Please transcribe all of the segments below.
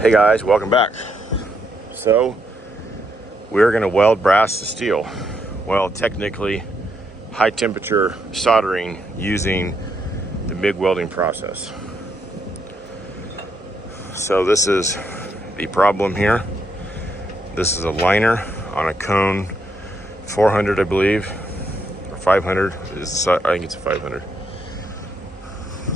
Hey guys, welcome back. So we're going to weld brass to steel. Well, technically high temperature soldering using the MIG welding process. So this is the problem here. This is a liner on a cone 400, I believe, or 500. I think it's a 500.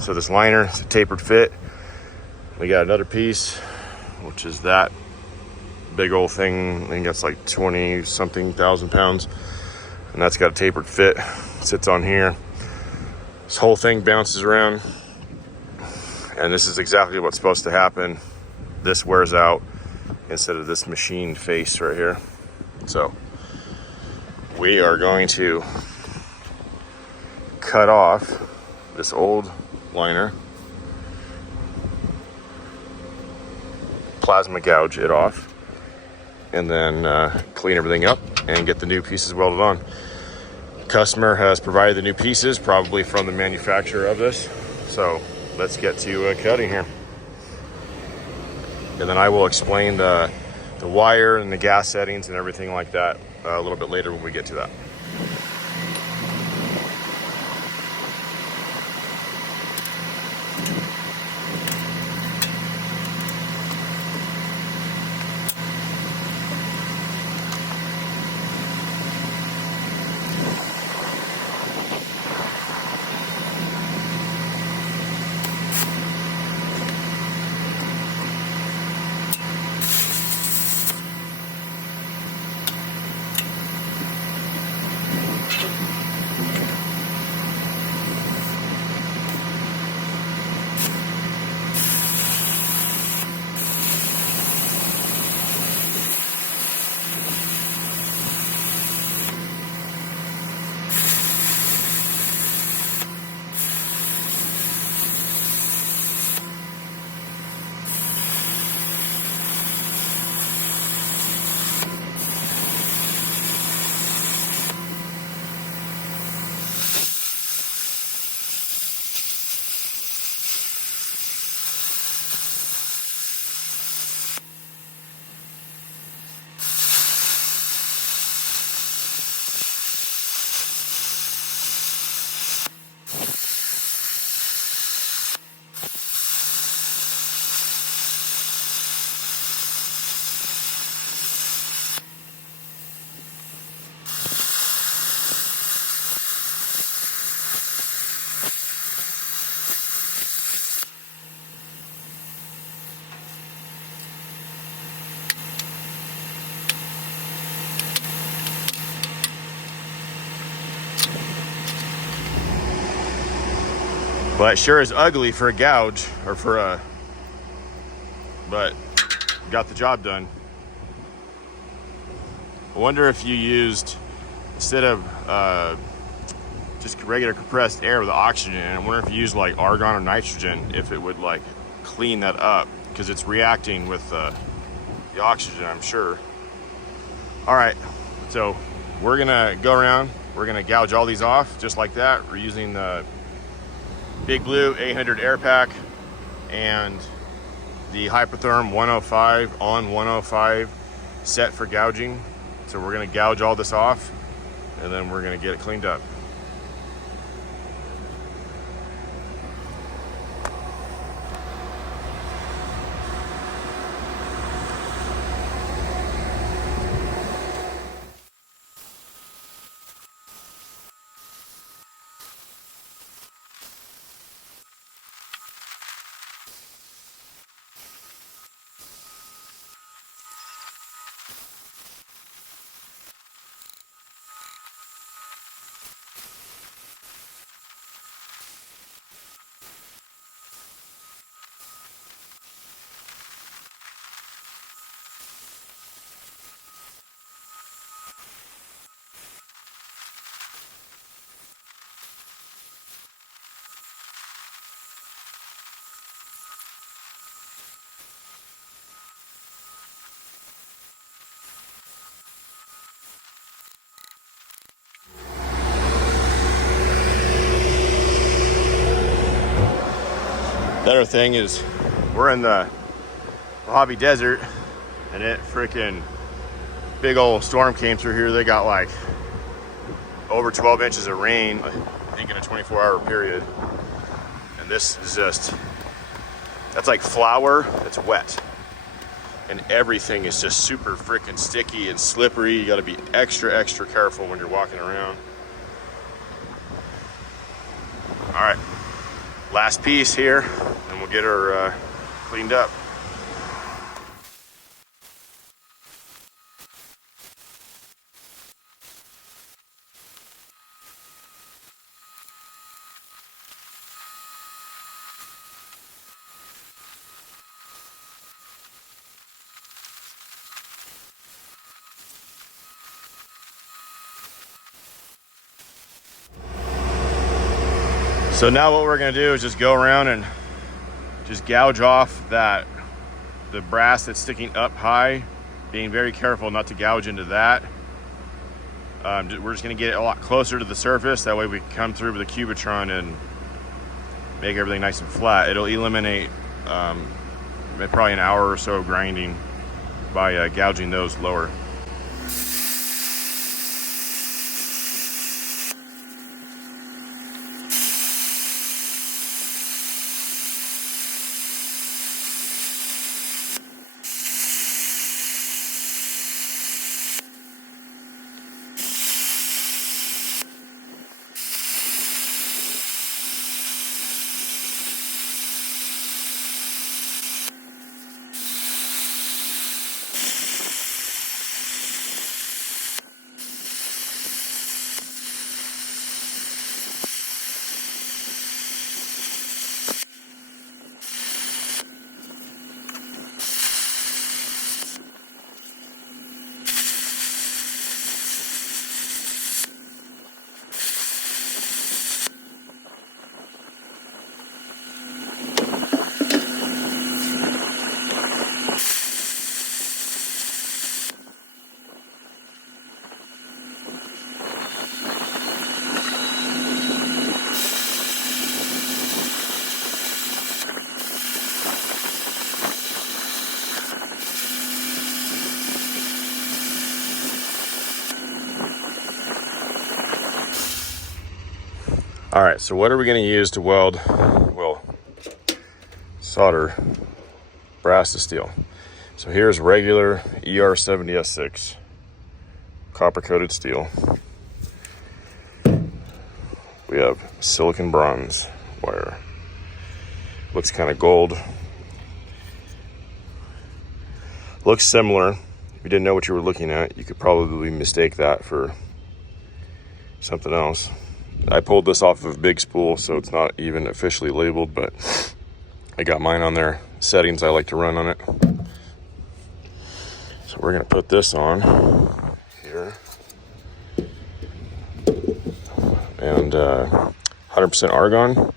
So this liner is a tapered fit. We got another piece, which is that big old thing. I think that's like 20 something thousand pounds, and that's got a tapered fit. It sits on here. This whole thing bounces around, and this is exactly what's supposed to happen. This wears out instead of this machined face right here. So we are going to cut off this old liner, plasma gouge it off, and then clean everything up and get the new pieces welded on. Customer has provided the new pieces, probably from the manufacturer of this. So let's get to cutting here. And then I will explain the wire and the gas settings and everything like that a little bit later when we get to that. Well, it sure is ugly for a gouge, or for a, but got the job done. I wonder if you used, instead of just regular compressed air with oxygen, I wonder if you used like argon or nitrogen, if it would like clean that up, because it's reacting with the oxygen, I'm sure. All right, so we're gonna go around, we're gonna gouge all these off just like that. We're using the Big Blue 800 air pack and the Hypertherm 105 on 105 set for gouging. So we're gonna gouge all this off, and then we're gonna get it cleaned up. The other thing is we're in the Mojave Desert, and it freaking big old storm came through here. They got like over 12 inches of rain, I think in a 24-hour period. And this is just, that's like flour that's wet. And everything is just super freaking sticky and slippery. You gotta be extra, extra careful when you're walking around. All right, last piece here, and we'll get her cleaned up. So now what we're gonna do is just go around and just gouge off the brass that's sticking up high, being very careful not to gouge into that. We're just gonna get it a lot closer to the surface. That way we can come through with a Cubitron and make everything nice and flat. It'll eliminate probably an hour or so of grinding by gouging those lower. All right, so what are we gonna use to weld, well, solder brass to steel? So here's regular ER70S6 copper coated steel. We have silicon bronze wire. Looks kind of gold. Looks similar. If you didn't know what you were looking at, you could probably mistake that for something else. I pulled this off of a big spool, so it's not even officially labeled, but I got mine on there. Settings I like to run on it. So we're gonna put this on here. And 100% argon. We're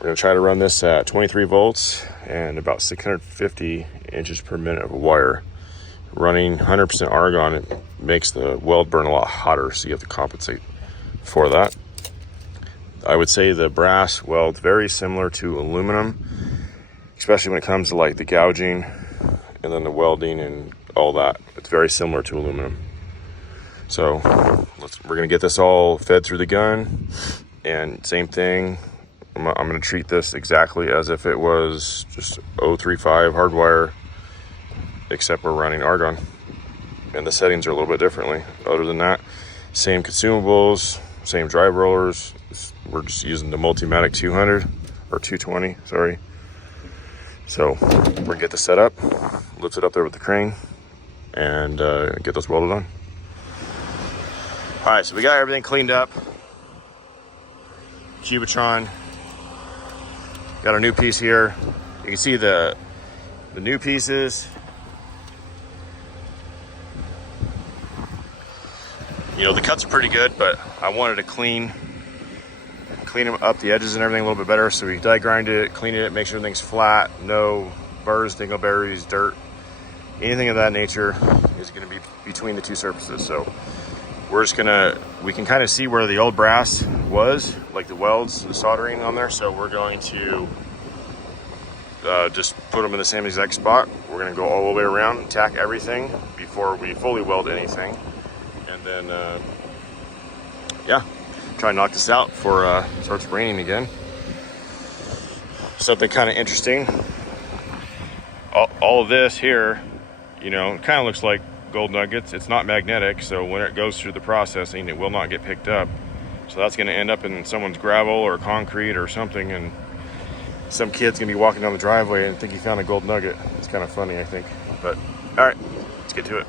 gonna try to run this at 23 volts and about 650 inches per minute of wire. Running 100% argon, it makes the weld burn a lot hotter, so you have to compensate for that. I would say the brass welds very similar to aluminum, especially when it comes to like the gouging and then the welding and all that. It's very similar to aluminum. So we're gonna get this all fed through the gun, and same thing, I'm gonna treat this exactly as if it was just 035 hardwire, except we're running argon, and the settings are a little bit differently. Other than that, same consumables, same drive rollers. We're just using the Multimatic 200 or 220, sorry. So we're gonna get this set up, lift it up there with the crane, and get those welded on. All right, so we got everything cleaned up. Cubitron. Got our new piece here. You can see the new pieces. You know, the cuts are pretty good, but I wanted to clean them up, the edges and everything a little bit better. So we die grinded it, cleaned it, make sure everything's flat, no burrs, dingleberries, dirt, anything of that nature is gonna be between the two surfaces. So we're just we can kind of see where the old brass was, like the welds, the soldering on there. So we're going to just put them in the same exact spot. We're gonna go all the way around, tack everything before we fully weld anything. And then, yeah, try and knock this out before it starts raining again. Something kind of interesting. All of this here, you know, kind of looks like gold nuggets. It's not magnetic, so when it goes through the processing, it will not get picked up. So that's gonna end up in someone's gravel or concrete or something, and some kid's gonna be walking down the driveway and think he found a gold nugget. It's kind of funny, I think. But, all right, let's get to it.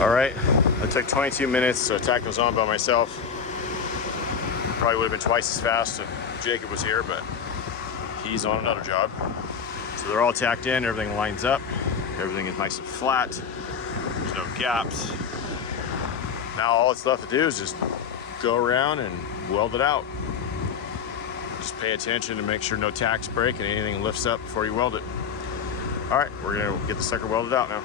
All right, it took 22 minutes to tack those on by myself. Probably would have been twice as fast if Jacob was here, but he's on another job. So they're all tacked in, everything lines up. Everything is nice and flat. There's no gaps. Now all it's left to do is just go around and weld it out. Just pay attention to make sure no tacks break and anything lifts up before you weld it. All right, we're gonna get the sucker welded out now.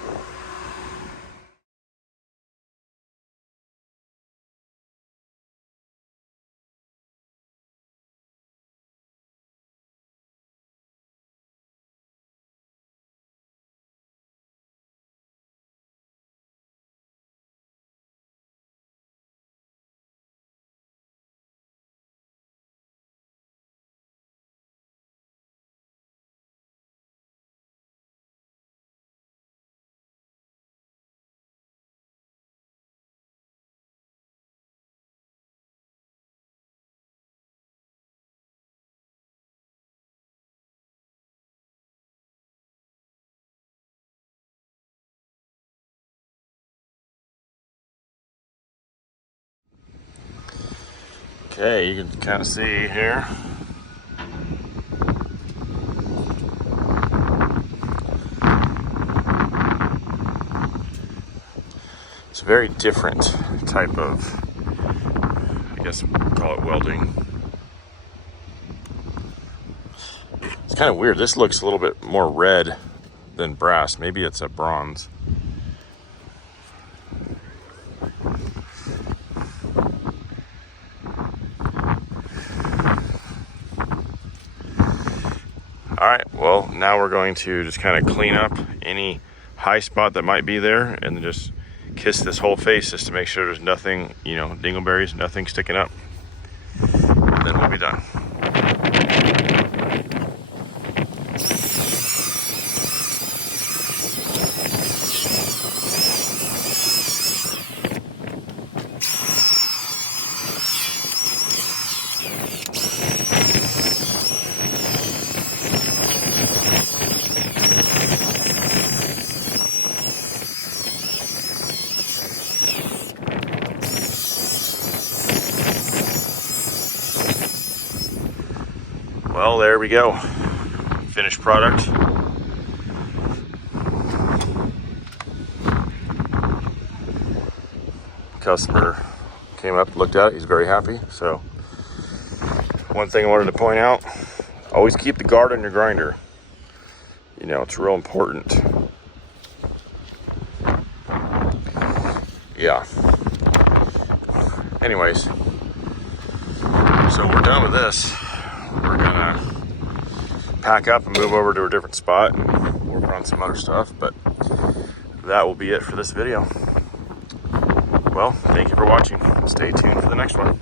Okay, you can kind of see here. It's a very different type of, I guess we'll call it welding. It's kind of weird. This looks a little bit more red than brass. Maybe it's a bronze. All right, well, now we're going to just kind of clean up any high spot that might be there and then just kiss this whole face just to make sure there's nothing, you know, dingleberries, nothing sticking up. then we'll be done. Well, there we go. Finished product. Customer came up, looked at it, he's very happy. So one thing I wanted to point out, always keep the guard on your grinder. You know, it's real important. Yeah. Anyways, so we're done with this. We're gonna pack up and move over to a different spot and work on some other stuff, but that will be it for this video. Well, thank you for watching. Stay tuned for the next one.